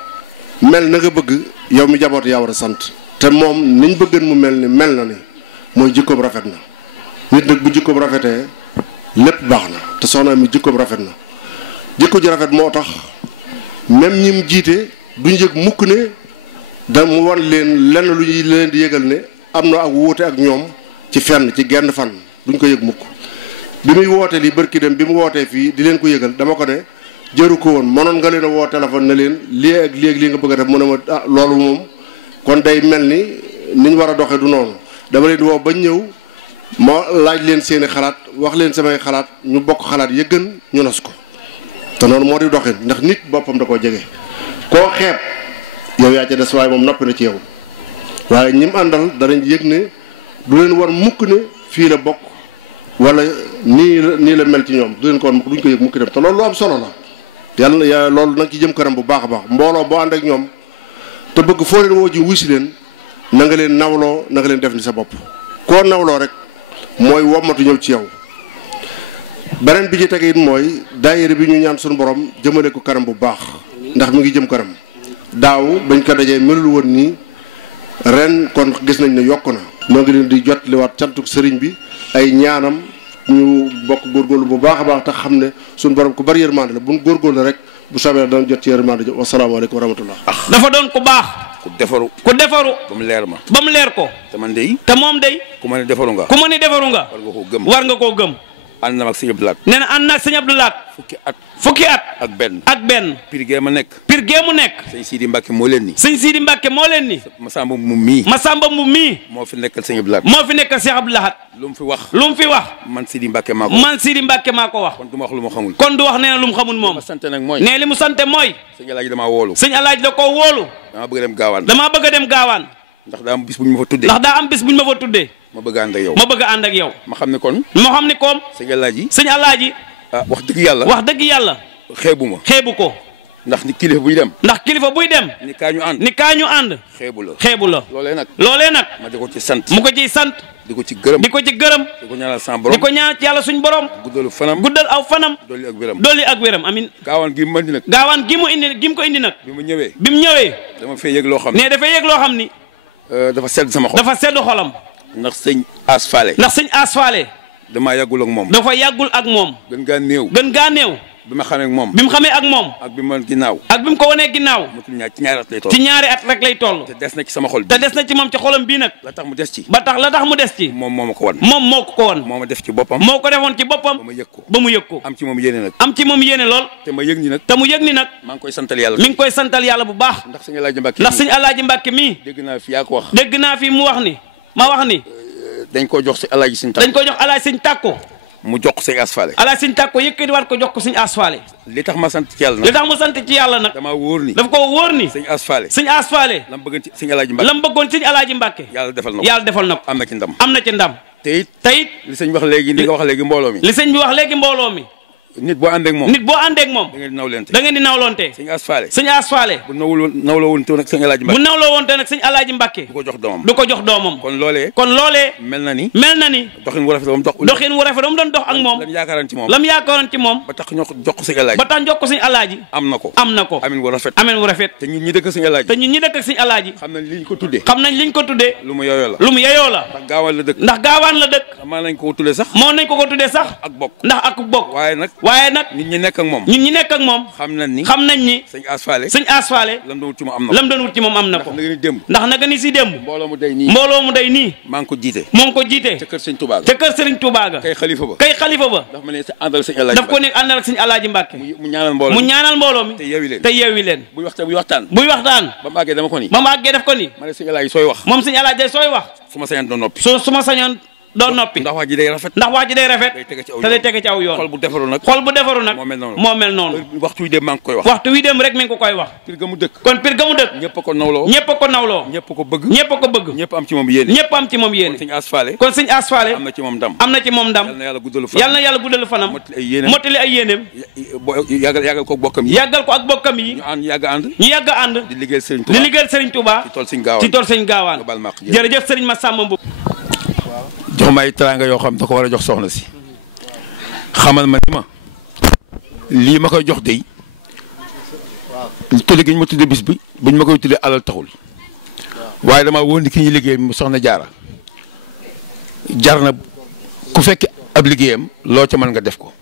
mel na nga bëgg yow mi jaboot yaa war a sant te moom niñ bëggan mu mel ni mel na ni mooy jikkoom rafet na nit nag bu jikkoom rafetee lépp baax na te soxna mi jikkoom rafet na jikko ji rafet moo tax même ñim jiite duñ yëg mukk ne da mu wan leen lenn lu ñuy leen di yëgal ne am na ak wuute ak ñoom ci fenn ci genn fan duñ ko yëg mukk bi muy wootee lii barki dem bi mu wootee fii di leen ko yëgal dama ko ne jëru ko woon mënoon nga leen a woo téléphone ne leen lii ak lii nga bëgg a def mu ne ma ah loolu moom kon day mel ni niñ war a doxee du noonu dama leen woo ba ñëw ma laaj leen seeni xalaat wax leen samay xalaat ñu bokk xalaat ya gën ñu nos ko te noonu moo di doxin ndax nit boppam da koo jege koo xeeb yow yaa ca des waaye moom noppi na ci yow waaye ñim àndal danañ yëg ne du leen war mukk ne fii la bokk wala nii la mel ci ñoom du leen ko war mukk duñ ko yëg mukk dem te loolu lu am solo la yàlla loolu nag ci jëm kanam bu baax a baax mbooloo boo ànd ak ñoom te bëgg foo leen woo ji wuy si leen na nga leen nawloo na nga leen def ni sa bopp koo nawloo rek mooy wommatu ñëw ci yow beneen bi ci tege it mooy daayira bi ñu ñaan suñu borom jëmale ko kanam bu baax ndax mi ngi jëm kanam daaw bañ ko dajee melul woon nii ren kon gis nañ ne yokk na noo ngi leen di jot liwaat cantuk sëriñ bi ay ñaanam ñu bokk góorgóorlu bu baax a baax te xam ne suñu borom ku bari yërmande la buñ góorgóorlu rek bu soobee dana jot ci yërmande ji wasalaamaaleykum wa rahmatullah dafa doon ku baax ku defaru ba mu leer ma ba mu leer ko te man dey te moom day ku ma ne defaru nga war nga koo gëm ànd na ak sëñ Abdou Lahat nee na ànd na ak sëñ Abdou Lahat fukki at ak benn pir gee mu nekk sëñ Sidi Mbacke moo leen ni Masamba mu mii moo fi nekkal sëñ Abdou Lahat Cheikh Abdou Lahat lu mu fi wax man Sidi Mbacke maa ko wax kon du ma wax lu ma xamul nee na lu mu xamul moom ma sant nag mooy nee li mu sante mooy sëñ Alaaji damaa woolu sëñ Alaaji da koo wóolu damaa bëgg a dem gaawaan ndax daa am bis bu ñu ma fa tuddee ma bëgg ànd ak yow ma xam ne kon sëñ Alaaji wax dëgg yàlla xeebu ko ndax kilifa buy dem ni kaa ñu ànd xeebu la loolee nag ma di ko ci sant mu ko ciy sant di ko ci gërëm di ko ñaanal sama borom di ko ñaanal yàlla suñ borom guddal aw fanam dolli ak wéram amin gaawaan gi mu indi nag gi mu ko indi nag bi mu ñëwee dama fay yëg loo xam ne dafay yëg loo xam ni dafa sedd sama xol dafa sedd xolam ndax sëñ Asfaale damaa yàggul ak moom dafa yàggul ak moom gën gaa néew bi ma xamee ak moom ak bi ma ginnaaw ak bi mu ko wanee ginnaaw ci ñaari at rek lay toll te des na ci sama xol te des na ci moom ci xolam bii nag la tax mu des ci moom moo ko wan moo ma def ci boppam moo ko defoon ci boppam ba mu yëg ko am ci moom yéene lool te mu yëg ni nag maa ngi koy santal yàlla bu baax ndax sëñ Alaaji Mbàkke mii dégg naa fi mu wax ni dañ ko jox Alaaji Sëñ Tàkko mu jox ko sëñ Asfaale Alaaji Sëñ Tàkko yëkkati waat ko jox ko sëñ Asfaale li tax ma sant ci yàlla nag dama wóor ni dafa ko wóor ni sëñ Asfaale lam bëggoon ci sëñ Alaaji Mbàkke yàlla defal na ko am na ci ndam te it li sëñ wax léegi li nga wax léegi mbooloo mi nit boo àndeek moom da ngeen di nawlonte sëñ Asfaale bu nawloo woon nag sëñ Alaaji Mbàkke du ko jox doomam kon loolee mel na ni doxin wu rafet ba mu doon dox ak moom lam yaakaaroon ci moom ba tax jox ko sëñ Alaaji am na ko amin wu rafet te ñun ñi dëkk sëñ Alaaji xam nañ liñ ko tuddee lu mu yeyoo la ndax gaawaan la dëkk moo nañ ko ko tuddee sax ak bokk waaye waaye nag nit ñi nekk ak moom ñun ñi nekk ak moom xam nañ ni sëñ Asfaale lam doon wut ci moom am na ko ndax naka ni si démb mbooloo mu day nii maa ngi ko jiite ca kër sëriñ Touba ga kay xalifa ba daf ko ne àndal ak sëñ Alaaji Mbàkke mu ñaanal mbooloo mi te yeewi leen buy waxtaan ba mu àggee daf ko ni moom sëñ Alaaji sooy wax su ma sañoon doo noppi ndax wax ji day rafet te day tege ci aw yoon xol bu defaru nag moo mel noonu waxtu wi dem rek mi ngi ko koy wax pir ga mu dëkk ñëpp a ko nawloo ñëpp ko bëgg ñëpp am ci moom yéene kon sëñ Asfaale am na ci moom ndam yal na yàlla guddalu fanam mottali ay yéeneem yàggal ko ak bokkam yi ñu yàgg ànd di liggéeyal Serigne Touba ci tool sëñ Gaawaan jërëjëf Serigne Massamba Mboup jox ma ay teraanga yoo xam da ko war a jox soxna si xamal ma ni ma lii ma koy jox dey tudde gi ñu ma tudde bis bi buñ ma koy tudde alal taxul waaye dama woon ni ki ñu liggéey mu soxna jaara jar na ku fekk ab liggéeyam loo ca mën nga def ko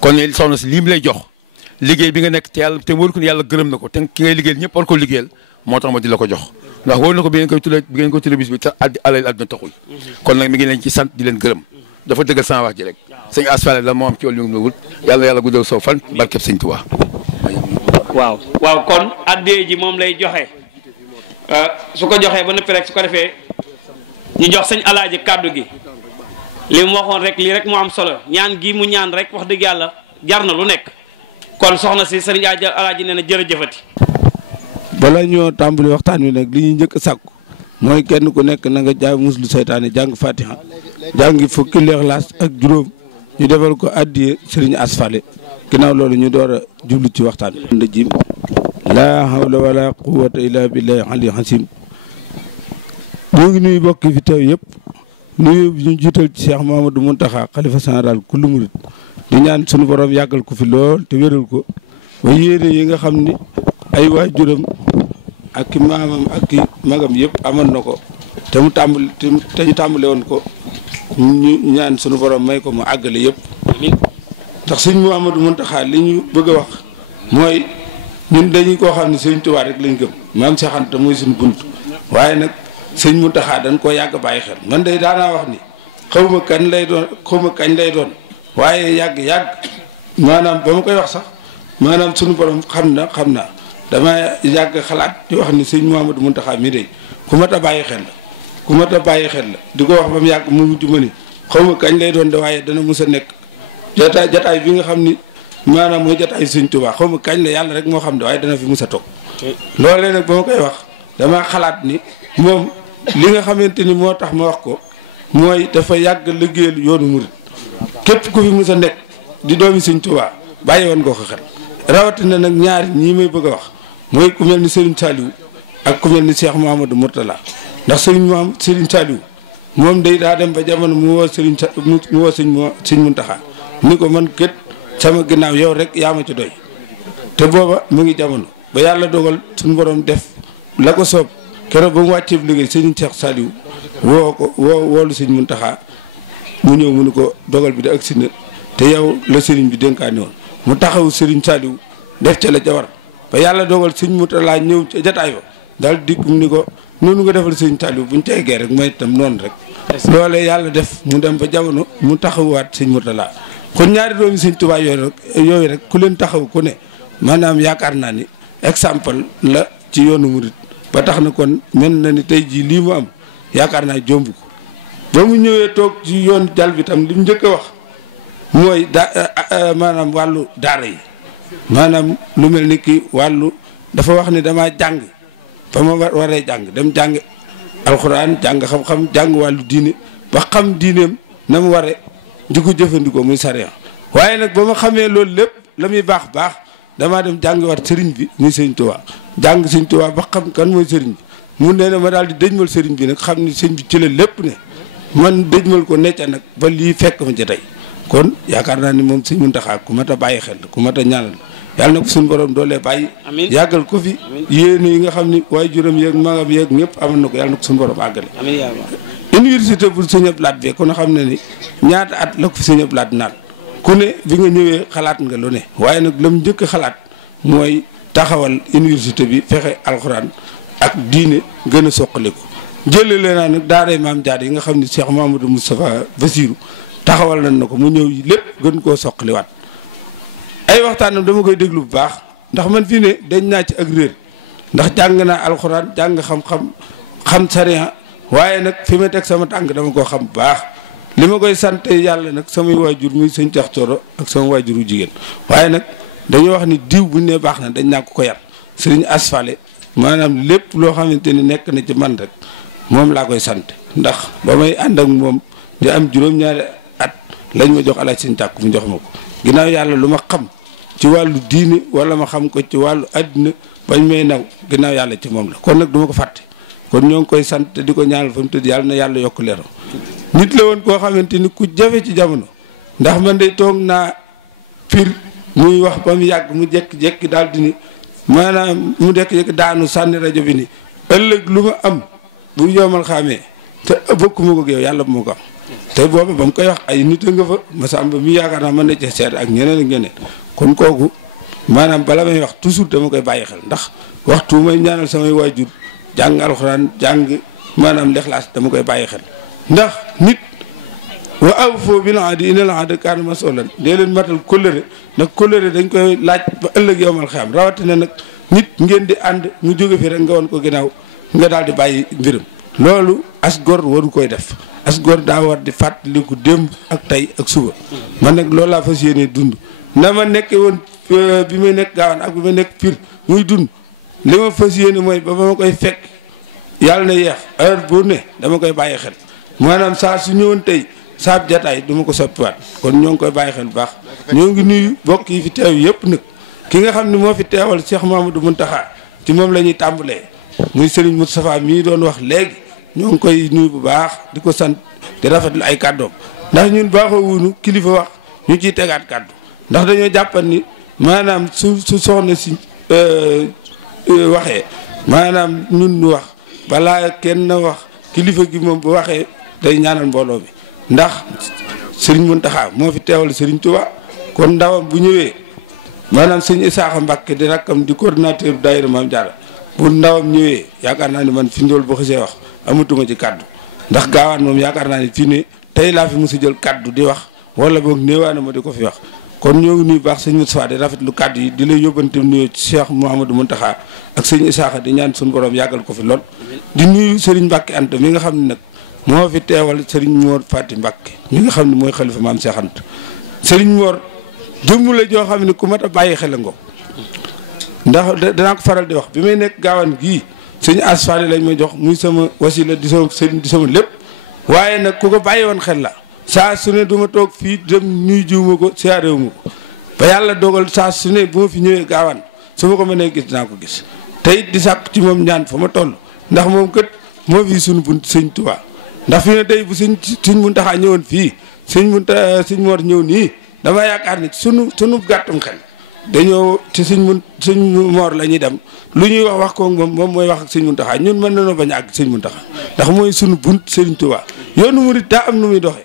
kon ne soxna si lii mu lay jox liggéey bi nga nekk te yàlla te wóor ko ni yàlla gërëm na ko te ki ngay liggéeyal ñëpp war ko liggéeyal moo tax ma di la ko jox ndax wóor na ko bi ngeen koy tudde bis bi te alal àdduna taxul kon nag mi ngi leen ci sant di leen gërëm dafa dëggal sama wax ji rek sëñ Asfaale la moo am ci wàllu yu mu wut yàlla guddal soo fan barkeb sëñ Tuubaa waaw kon addee ji moom lay joxe su ko joxee ba noppi rek su ko defee ñu jox sëñ Alaaji kàddu gi li mu waxoon rek lii rek moo am solo ñaan gi mu ñaan rek wax dëgg yàlla jar na lu nekk kon soxna si sëriñ Alaaji nee na jërëjëfati. bala ñoo tàmbali waxtaan wi nag li ñuy njëkk a sàkku mooy kenn ku nekk na nga jaay muslu seytaane jàng fatiha jàngi fukki Ixlaas ak juróom ñu defal ko addiye sëriñ Asfaale ginnaaw loolu ñu door a jublu ci waxtaan wi. ndajim laa hawla wala quwwata illa billahi ali hasim ñoo ngi nuyu bokk fi teew yëpp nuyu ñu jiital ci Cheikh Mamadou Mountakha xalifa général kullu murid di ñaan sunu borom yàggal ko fi lool te wéral ko ba yéene yi nga xam ni ay waajuram ak ki maamam ak ki magam yëpp amoon na ko te mu tàmbali te ñu tàmbale woon ko ñu ñaan sunu borom may ko mu àggale yëpp. ndax sëñ Mouhamadou Mountakha li ñu bëgg a wax mooy ñun dañuy koo xam ne sëñ Tuubaa rek lañ gëm maam Cheikh Anta mooy suñu bunt waaye nag sëñ Mountakha dañ koo yàgg bàyyi xel man day daanaa wax ni xawma kañ lay doon waaye yàgg maanaam ba ma koy wax sax maanaam sunu borom xam na dama yàgg xalaat di wax ni sëñ Mouhamadou Mountakha mi day ku mat a bàyyi xel la di ko wax ba mu yàgg mu mujj ma ni xawma kañ lay doon de waaye dana mus a nekk jataay bi nga xam ni maanaam mooy jataay sëñ Tuubaa xawma kañ la yàlla rek moo xam ne waaye dana fi mus a toog loolee nag ba ma koy wax dama xalaat ni moom li nga xamante ni moo tax ma wax ko mooy dafa yàgg liggéeyal yoonu murit képp ku fi mus a nekk di doomi sëñ Tuubaa bàyyi woon nga ko xel rawatina nag ñaari ñii may bëgg a wax mooy ku mel ni Serigne Saliou ak ku mel ni Cheikh Mouhamadou Mourtala ndax Serigne Saliou moom day daa dem ba jamono mu woo sëñ Mountakha ni ko man kët sama ginnaaw yow rek yaa ma ci doy te booba mu ngi jamono ba yàlla dogal suñu borom def la ko soob keroog ba mu wàccee liggéey Serigne Cheikh Saliou woolu sëñ Mountakha mu ñëw mu ni ko dogal bi da agsi na te yow la Serigne bi dénkaane woon mu taxaw Serigne Saliou def ca la jawar ba yàlla dogal sëñ Mourtala ñëw ca jataay ba daal dikkum ni ko noonu nga defal sëñ Saliou buñ teegee rek mooy itam noonu rek loolee yàlla def mu dem ba jamono mu taxawaat sëñ Mourtala kon ñaari doomi sëñ Tuubaa yooyu rek ku leen taxaw ku ne maanaam yaakaar naa ni exemple la ci yoonu murit ba tax na kon mel na ni tey jii lii mu am yaakaar naa jomb ko ba mu ñëwee toog ci yoon jal bi tam li mu njëkk a wax mooy maanaam wàllu daara yi maanaam lu mel ni ki wàllu dafa wax ni dama jàng ba ma waree jàng dem jàng alxuraan jàng xam-xam jàng wàllu diine ba xam diineem na mu waree di ko jëfandikoo muy sariya waaye nag ba ma xamee loolu lépp la muy baax damaa dem jàngiwaat sëriñ bi muy sëriñ Tuubaa jàng sëriñ Tuubaa ba xam kan mooy sëriñ bi mu nee na ma daal di dëjmal sëriñ bi nag xam ni sëriñ bi ci la lépp ne man dëjmal ko necca nag ba lii fekk ma ci tey kon yaakaar naa ni moom sëñ Mountakha ku mat a bàyyi xel ku mat a ñaanal yàlla na ko suñu borom doolee bàyyi yàggal ko fi yéen yi nga xam ni waaye juróom yeeg magam yeeg ñëpp amoon na ko yàlla na ko suñu borom àggale université bu sëñ Abdou Lahad bi kon xam ne ni ñaata at la ko fi sëñ Abdou Lahad naan ku ne bi nga ñëwee xalaat nga lu ne waaye nag lam njëkk a xalaat mooy taxawal université bi fexe alxuraan ak diine gën a soqaliku jëlale naa nag daaray maam jaar yi nga xam ne Cheikh Mamadou Moustapha Bassirou taxawal nañ na ko mu ñëw lépp gën koo soqaliwaat ay waxtaanam dama koy déglu bu baax ndax man fii ne dañ naa ci ak réer ndax jàng naa alxuraan jàng xam-xam xam sariya waaye nag fi ma teg sama tànk dama koo xam bu baax li ma koy sant yàlla nag samay waajur muy sëñ Cheikh Thioro ak sama waajuru jigéen waaye nag dañoo wax ni diw buñ ne baax na dañ naa ko yar sëriñ asfale maanaam lépp loo xamante ni nekk na ci man rek moom laa koy sant ndax ba may ànd ak moom di am juróom-ñaari at lañ ma jox alaaj sëñ tàkk mu jox ma ko ginnaaw yàlla lu ma xam ci wàllu diine wala ma xam ko ci wàllu àddina bañ may naw ginnaaw yàlla ci moom la kon nag du ma ko fàtte kon ñoo ngi koy sant te di ko ñaanal fa mu tëdd yàlla na yàlla yokk leeram nit la woon koo xamante ni ku jafe ci jamono ndax man de toog naa pir muy wax ba mu yàgg mu jekki-jekki daal di ni maanaam mu jekki-jekki daanu sànni rajo bi ni ëllëg lu ma am bu yomal xaamee te bokkuma ko yow yàlla bu ma ko am te booba ba mu koy wax ay nit a nga fa Masamba mi yaakaar naa mën na ci seet ak ñeneen ak ñeneen kon kooku maanaam bala may wax toujours dama koy bàyyi xel ndax waxtu may ñaanal samay waajur jàng alxuraan jàng maanaam lexlaas dama koy bàyyi xel ndax nit wa awfu bil ahdi innal ahda kaana mas'uulan dee leen matal kóllëre nag kóllëre dañ koy laaj ba ëllëg yowmal xiyaam rawatina nag nit ngeen di ànd mu jóge fi rek nga woon ko ginnaaw nga daal di bàyyi mbiram loolu as gor waru koy def as gor daa war di fàttaliku démb ak tey ak suba man nag loolu laa fas yéene dund na ma nekkee woon bi may nekk gaawaan ak bi may nekk Pire muy dund li ma fas yéene mooy ba ma koy fekk yàlla na yeex heure bu ne dama koy bàyyi xel maanaam saa su ñëwoon tey saab jataay du ma ko soppiwaat kon ñoo ngi koy bàyyi xel bu baax ñoo ngi nuyu bokk yi fi teew yëpp nag ki nga xam ne moo fi teewal Cheikh Mamadou Mountakha ci moom la ñuy tàmbalee muy Serigne Moustapha mii doon wax léegi ñoo ngi koy nuyu bu baax di ko sant di rafetlu ay kàddoom ndax ñun baaxoo wuñu kilifa wax ñu ciy tegaat kàddu ndax dañoo jàppan ni maanaam su soxna si waxee maanaam ñun ñu wax balaa kenn wax kilifa gi moom bu waxee day ñaanal mbooloo bi ndax Serigne Mountakha moo fi teewal Serigne Touba kon ndawam bu ñëwee maanaam sëñ Isaaxa Mbàkke di rakkam di coordinateur daayira Maam Jaara bu ndawam ñëwee yaakaar naa ni man fi ndool bu xasee wax amatuma ci kaddu ndax gaawaan moom yaakaar naa ni fii ne tey laa fi mos a jël kaddu di wax wala boog néewaana ma di ko fi wax kon ñoo ngi nuyu baax sëñ Moustapha di rafetlu kaddu yi di lay yóbbante nuyoo ci Cheikh Mouhamadou Mountakha ak sëñ Isaaxa di ñaan suñu borom yàggal ko fi lool di nuyu Serigne Mbàkke Anta mi nga xam ne nag moo fi teewal Serigne Mor Fati Mbàkke mi nga xam ne mooy xalifa maam Cheikh Anta Serigne Mor jëmm la joo xam ne ku mat a bàyyi xel ngo ndax danaa ko faral di wax bi may nekk gaawaan gii sëñ asfali lañ ma jox muy sama wasila di sama sëriñ di sama lépp waaye nag ku ko bàyyi woon xel la saa su ne du ma toog fii dem nuy jiwuma ko siyaarewu ma ko ba yàlla dogal saa su ne bu ma fi ñëwee gaawaan su ma ko mënee gis dinaa ko gis te it di sàkk ci moom ñaan fa ma toll ndax moom kët moo fii suñu bunt sëñ Tuubaa ndax fi ne tey bu sëñ Muntaxa ñëwoon fii sëñ Mor ñëw nii dama yaakaar ni sunu gàttum xel dañoo ci sëñ Mor la ñuy dem lu ñuy wax ko moom mooy wax ak sëñ Muntaxa ñun mën nañoo bañ a àgg sëñ Muntaxa ndax mooy sunu bunt sëriñ Tuubaa yoonu murit daa am nu muy doxee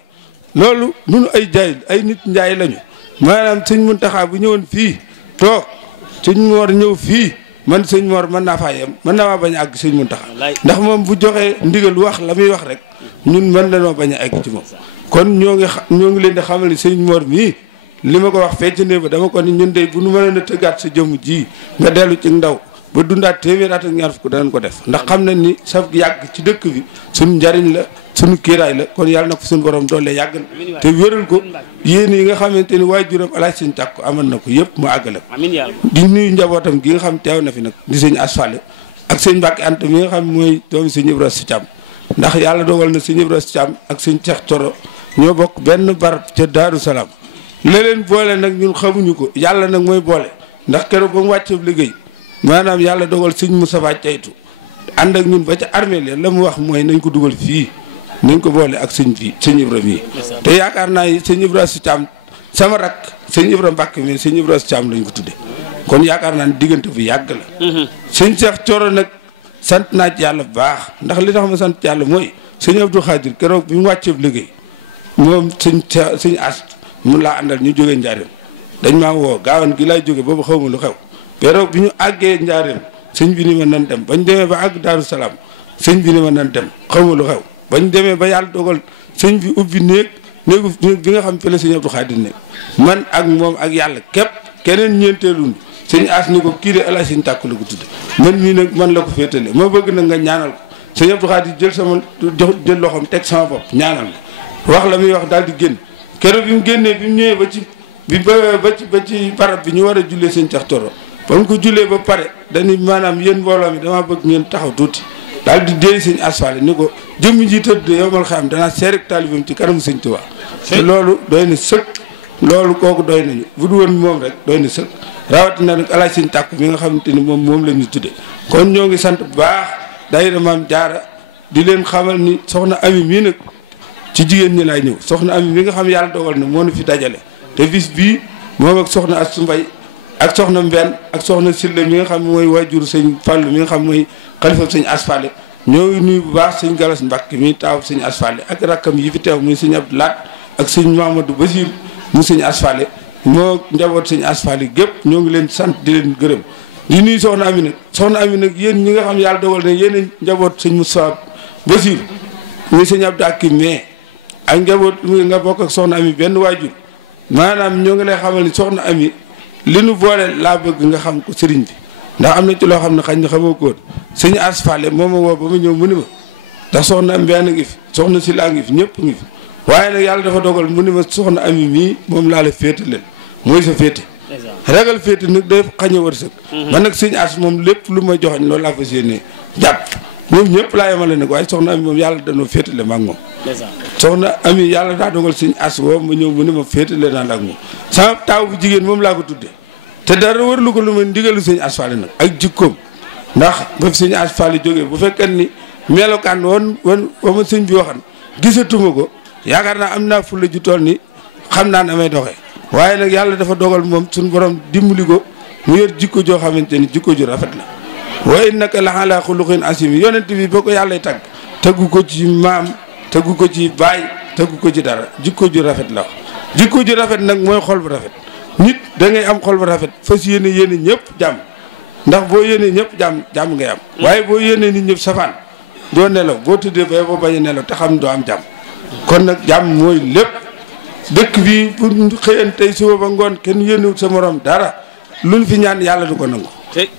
loolu nunu ay jaay ay nit njaay lañu maanaam sëñ Muntaxa bu ñëwoon fii toog sëñ Mor ñëw fii man sëñ Mor mën naa faa yem mën naa maa bañ a àgg sëñ Muntaxa ndax moom bu joxee ndigal wax la muy wax rek ñun mën nañoo bañ a egg ci moom kon ñoo ngi leen di xamal ni sëñ Mor mii li ma ko wax fecc ne ba dama ko ni ñun de bu nu mënoon a tëggaat sa jëmm ji nga dellu ci ndaw ba dundaat téeméer at ak ñaar fukk danañ ko def ndax xam nañ ni saf yàgg ci dëkk bi suñu njariñ la suñu kiiraay la kon yàlla na ko suñu borom doole yàggal te wéral ko yéen yi nga xamante ni waajuram alaaj sëñ tàkku amal na ko yëpp mu àggale ko di nuyu njabootam gi nga xam teew na fi nag di sëñ asfale ak sëñ Mbàkke Anta mi nga xam mooy doomi sëñ Ibra Si Caam ndax yàlla dogal na sëñ Ibra Si Caam ak sëñ Cheikh Thioro ñoo bokk benn barab ca Daaru Salaam la leen boole nag ñun xamuñu ko yàlla nag mooy boole ndax keroog ba mu wàcceeb liggéey maanaam yàlla dogal sëñ Moustapha caytu ànd ak ñun ba ca armée la mu wax mooy nañ ko dugal fii nañ ko boole ak sëñ Ibra mii te yaakaar naa sëñ Ibra Si Caam sama rak sëñ Ibra Mbàkke mi sëñ Ibra Si Caam lañ ko tudde kon yaakaar naa ne diggante bu yàgg la sëñ Cheikh Thioro nag sant naa ci yàlla bu baax ndax li tax ma sant yàlla mooy sëñ Abdou Khadir keroog bi mu wàcceeb liggéey moom sëñ as mun laa àndal ñu jógee njaareem dañ maa woo gaawan gi laay jóge boobu xaw ma lu xew pero bi ñu àggee njaareem sëñ bi ni ma nan dem bañ demee ba àgg Daaru Salaam sëñ bi ni ma nan dem xaw ma lu xew bañ demee ba yàlla dogal sëñ bi ubbi néegu bi nga xam fi la sëñ Abdou Khadir nekk man ak moom ak yàlla képp keneen ñeenteelun sëñ as ni ko kii de ala sëñ tàkku la ko tudde man mii nag man la ko féetale ma bëgg nag nga ñaanal ko sëñ Abdou Khadir jël loxoom teg sama bopp ñaanal ko wax la muy wax daal di génn keroog bi mu génnee bi mu ñëwee ba ci barab bi ñu war a jullee sëñ Cheikh Thioro ba mu ko jullee ba pare dañu maanaam yéen mbooloo mi damaa bëgg ngeen taxaw tuuti daal di déey sëñ asfale ni ko jëmm ji tëdd yomal xam danaa seerek taalibam ci kanamu sëñ Tuubaa te loolu doy na sëkk loolu kooku doy nañu bu du woon moom rek doy na sëkk rawatina nag alaaj sëñ tàkku mi nga xamante ni moom la ñu tudde kon ñoo ngi sant bu baax daayira Maam Jaara di leen xamal ni soxna Ami mii nag ci jigéen ñi laay ñëw soxna Ami mi nga xam yàlla dogal na moo nu fi dajale te bis bii moom ak soxna Astu Mbay ak soxna Mbenn ak soxna Silla mi nga xam mooy waajur sëñ Fàllu mi nga xam mooy xalifa sëñ asfale ñoo ngi nuyu bu baax sëñ Galas Mbàkke mi taaw sëñ asfale ak rakkam yi fi teew muy sëñ Abdou Laat ak sëñ Mamadou Basir mu sëñ asfale moo njaboot sëñ asfale gépp ñoo ngi leen sant di leen gërëm di nuyu soxna Ami nag yéen ñi nga xam yàlla dogal ne yéen njaboot sëñ Moussa Basir muy sëñ Abdou Akim mais ak njaboot nga bokk ak soxna Ami benn waajur maanaam ñoo ngi lay xamal ni soxna Ami li nu boole laa bëgg nga xam ko sëriñ bi ndax am na ci loo xam ne xañ na xamoo ko woon sëñ asfale moo ma woo ba ma ñëw mu ni ma ndax soxna Mbenn ngi fi soxna Sila ngi fi ñëpp ngi fi waaye nag yàlla dafa dogal mu ni ma soxna Ami mii moom laa la féete leen mooy sa féete ragal féete nag day xañ a wërsëg man nag sëñ as moom lépp lu ma joxañ loolu laa fas yéene jàpp ñoom ñëpp laa yemale nag waaye soxna Ami moom yàlla danoo féetale ma ak moom soxna Ami yàlla daa dogal sëñ as woo ma ñëw mu ni ma féetale naa la ak moom sama taaw bu jigéen moom laa ko tuddee te dara warlu ko lu ma ndigalu sëñ asfale nag ak jikkoom ndax ba fi sëñ asfale jógee bu fekkee ni melokaan woon wa ma sëñ bi waxan gisatuma ko yaakaar naa am naa fulla ju toll ni xam naa damay doxee waaye nag yàlla dafa dogal moom suñu borom dimbali ko mu yor jikko joo xamante ni jikko ju rafet la wa innaka la ala xuluqin asim yonent bi boo ko yàllay taggu ko ci maam taggu ko ci baay taggu ko ci dara jikko ju rafet la jikko ju rafet nag mooy xol bu rafet nit da ngay am xol bu rafet fas yéene ñëpp jàmm ndax boo yéene ñëpp jàmm ngay am waaye boo yéene nit ñëpp safaan doo nelaw boo tëddee ba boo bañ a nelaw te xam ne doo am jàmm kon nag jàmm mooy lépp dëkk bi bu xëyan tey suba ba ngoon kenn yéenewut sa morom dara luñ fi ñaan yàlla du ko nangu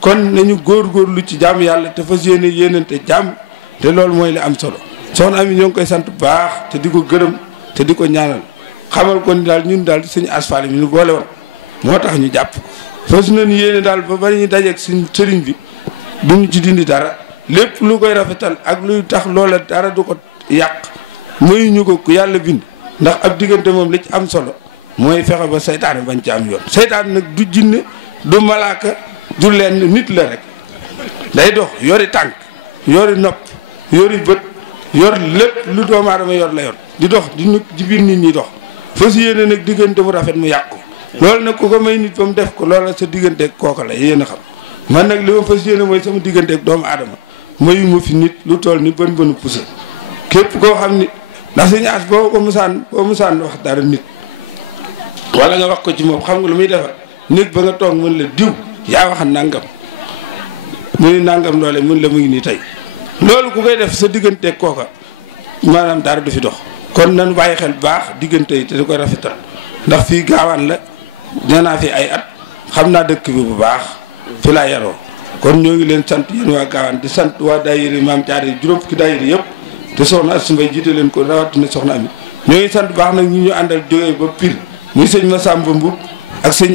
kon nañu góorgóorlu ci jàmm yàlla te fas yéenante jàmm te loolu mooy li am solo soxna Ami ñoo ngi koy sant bu baax te di ko gërëm te di ko ñaanal xamal ko ni daal ñun daal suñu asfale mi ñu boole woon moo tax ñu jàpp ko fas nañu yéene daal ba bari ñu dajeeg suñ sëriñ bi duñu ci dindi dara lépp lu koy rafetal ak luy tax loola dara du ko yàq mayuñu ko ku yàlla bind ndax ab diggante moom li ci am solo mooy fexe ba saytaane bañ ci am yoon saytaane nag du jinne du malaaka du lenn nit la rek day dox yori tànk yori nopp yori bët yor lépp lu doomu aadama yor la yor di dox di nit ci biir nit ñi dox fas yéene nag diggante mu rafet mu yàqu loolu nag ku ko may nit ba mu def ko loola sa digganteeg kooka la yéen a xam man nag li ma fas yéene mooy sama digganteeg doomu aadama mayu ma fi nit lu toll ni bën bënu pusa képp koo xam ni ndax suñu as boo musaan wax dara nit wala nga wax ko ci moom xam nga lu muy defar nit ba nga toog mën la diw yaa wax nangam mu ni nangam loole mun la mu ngi nii tey loolu ku koy def sa digganteeg kooka maanaam dara du fi dox kon nan bàyyi xel baax diggante yi te di koy rafetal ndax fii gaawaan la nee naa fi ay at xam naa dëkk bi bu baax fi laa yaroo kon ñoo ngi leen sant yéen waa gaawaan di sant waa daayira Maam Jaara yi juróom fukki daayira yëpp te soxna Astu Mbay jiite leen ko rawatina soxna Ami ñoo ngi sant baax nag ñu àndal jógee ba Pire muy sëñ Massamba Mboup ak sëñ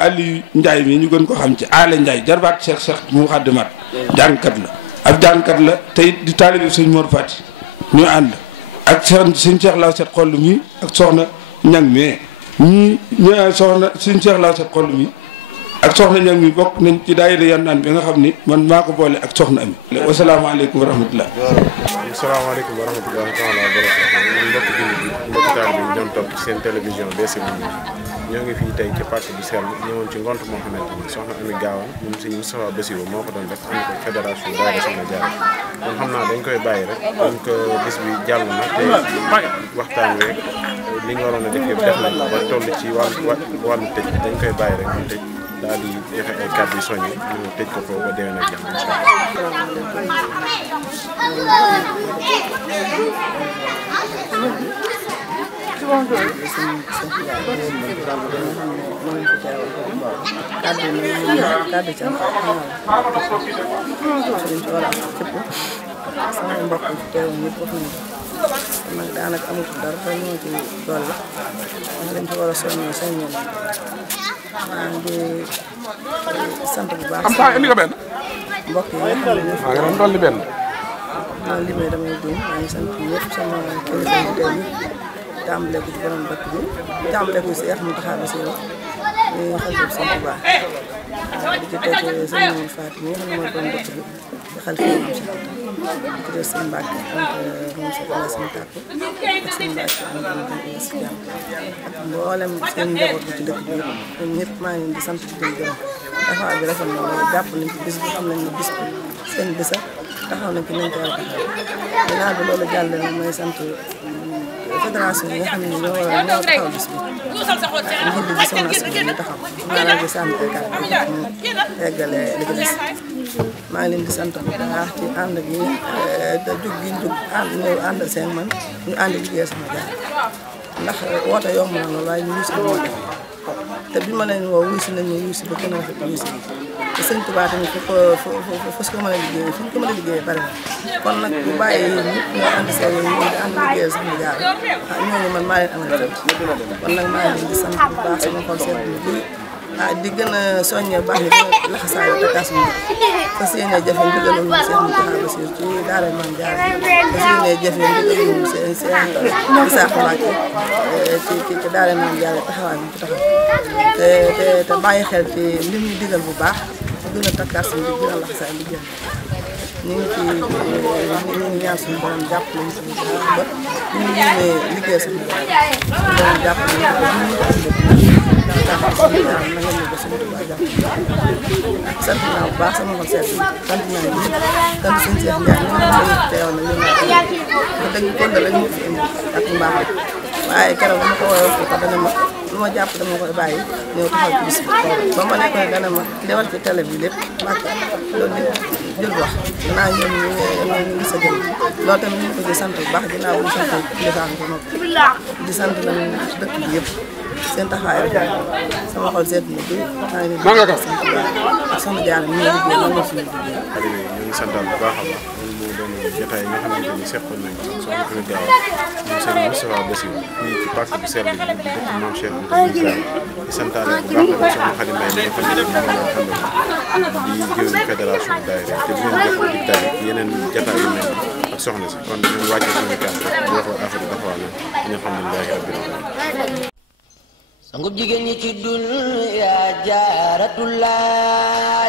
Aliou Ndiaye mi ñu gën ko xam ci Aale Ndiaye jarbaat Cheikh mu xaddimaat jàngkat la ab jàngkat la te it di taalibe sëñ Mor Fati ñu ànd ak sëñ Cheikh Law Set xoll mi ak soxna ñang mais ñi soxna sëñ Cheikh Law Set xoll mi ak soxna ñang mi bokk nañ ci daayira Yandaan bi nga xam ni man maa ko boole ak soxna Ami wasalaamaaleykum wa rahmatullah asalaamaaleykum wa rahmatullahi taala wa barakatuh mbokk jullit yi mbokk taalibe yi doon topp seen télévision DSM ñoo ngi fii tey ci pàcc bu sell ñëwoon ci ngont moo xamante ni soxna Ami Gaawaan moom Sëriñ Moustapha Bassirou moo ko doon def ànd ko fédération daara Soxna Jaara kon xam naa dañ koy bàyyi rek donc bis bi jàll na te waxtaan wi rek li ñu waroon a def yëpp def nañ ba toll ci wàllu tëj dañ koy bàyyi rek ñu tëj daal di joxe ay kàddu yu soññi ñu tëj ko foofu ba déwén ak jàmm incha sama mbokk yi fi teewoon ñëpp wax nañu ko nag daanaka amatul dara ba ñoo ci dolli wax dañ ci war a soññoo maa ngi sant bu baax mbokk yi nga xam ne ñoo fi teewoon dolli benn maa limee damay juum maa ngi sant ñëpp sama kilifa yi teew yi tàmbale ko ci borom dëkk bi tàmbale ko ci Seex Muntaxa Basiru ñu xel sant bu baax di ci teg sëñ Mamadou Fatou mi nga xam ne mooy borom dëkk bi di xel fi am ci des sëñ Mbàkke ak moom sa bala sëñ Tàkku ak sëñ Mbàkke am si jàmm ak mboolem seen njaboot bi ci dëkk bi ñoom ñëpp maa ngi leen di sant di leen gërëm dafa bi rafet na loolu jàpp nañ ci bis bi xam nañ ne bis bi seen bisa taxaw nañ ci nañ ko war a taxaw ginnaaw bi loolu jàll na mooy sant fédération bi nga xam ne ñoo taxaw bis bi njiit bi soxna si ñu taxaw maanaam di sant ay kàddu mu eggale li ci des maa ngi leen di sant bu baax ci ànd gi da jóg gi ñu jóg ñëw ànd seen man ñu ànd liggéey Soxna Jaara ndax woote yomb na loolu waaye ñu wuy si woote te bi ma leen woo wuy si nañ ñu wuy si ba gën a rafet wuy si te sëñ Tuubaa tamit fu ko mën a liggéey fi ñu ko mën a liggéey bari na kon nag bu bàyyee yéen ñëpp ñoo ànd seen yéen ñu ànd liggéey Soxna Jaara ñooñu man maa leen amal kon nag maa ngi leen di sant bu baax sama xol seet bi di gën a soññee baax ni gën a laxasaayu takkaas mu fas yéene jafe ndigalul Seex Muntaxa Basiru ci daara Maam Jaara fas yéene jafe ndigalul seen Isaaxa Mbàkke ci daara Maam Jaara taxawaay bi ci taxaw te bàyyi xel ci lim ñu digal bu baax gën a takkaas mu gën a laxasaay li jëm ñu ngi ñaan suñu borom jàpp nañu suñu ba ñu ngi yéene liggéey suñu borom jàpp nañu sant naa bu baax sama xol seet sant naa ñëpp sant suñu Seex Njaay ñi nga xam ne teew na ñu ko dëgg kon la ñu fi indi ak mbaax rek waaye keroog dama ko wax ko dana ma lu ma jàpp dama koy bàyyi ñëw taxaw ci bis bi ba ma nekkoon dana ma dewal ci télé bi lépp màkk loolu lépp jël wax danaa ñoom ñu ngi sa jëm loolu tamit ñu ko ci sant bu baax ginnaaw bu sant kilifaam ko noppi di sant nañ dëkk bi yëpp seen taxawaay rek sama xol seet na bi maa ngi leen di sant bu baax ak Soxna Jaara ñu ngi liggéey lan la suñu liggéey ñu ngi santal bu baax a baax mu doon jotaay yi nga xamante ni seqoon nañ ko soxna Ami Gaawaan ñu Sëriñ Moustapha Bassirou fii ci pàcc bu sell bi dëkk Maam Cheikh di santaale bu baax ak soxna Xadi Mbay mi nga xam ne moom la xam di jëwriñ fédération daayira te bu ngeen jox dig daje ci yeneen jotaay yu mel ak soxna si kon ñu wàcce suñu kàddu rek di wax affaire dafa wàll alhamdulilahi rabbil alamin sangub jigéen ñi ci dunya Jaaratullah